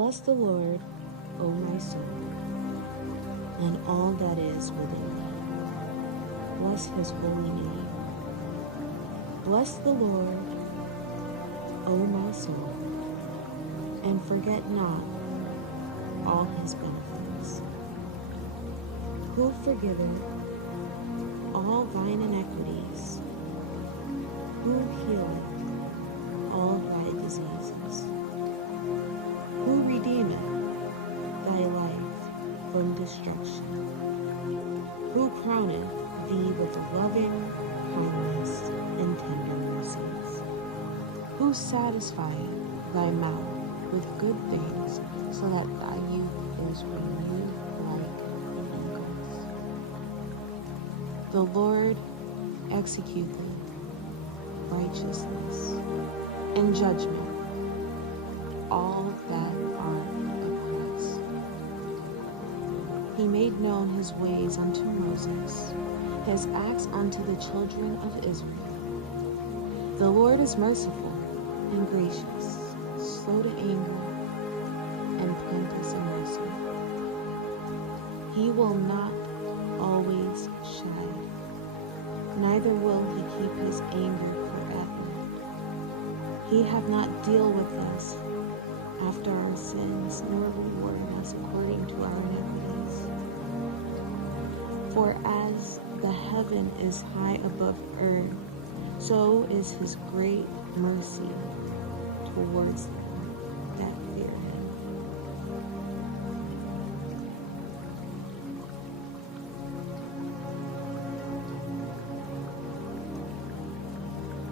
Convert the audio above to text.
Bless the Lord, O my soul, and all that is within me. Bless his holy name. Bless the Lord, O my soul, and forget not all his benefits, who forgiveth all thine iniquities, who healeth all thy diseases, who redeemeth thy life from destruction, who crowneth thee with loving kindness and tender mercies, who satisfieth thy mouth with good things, so that thy youth is renewed like the eagles. The Lord executeth righteousness and judgment all that are oppressed. He made known his ways unto Moses, his acts unto the children of Israel. The Lord is merciful and gracious, slow to anger, and plenteous in mercy. He will not always chide, neither will he keep his anger forever. He hath not dealt with us after our sins, nor rewarded us according to our iniquities. For as the heaven is high above earth, so is his great mercy towards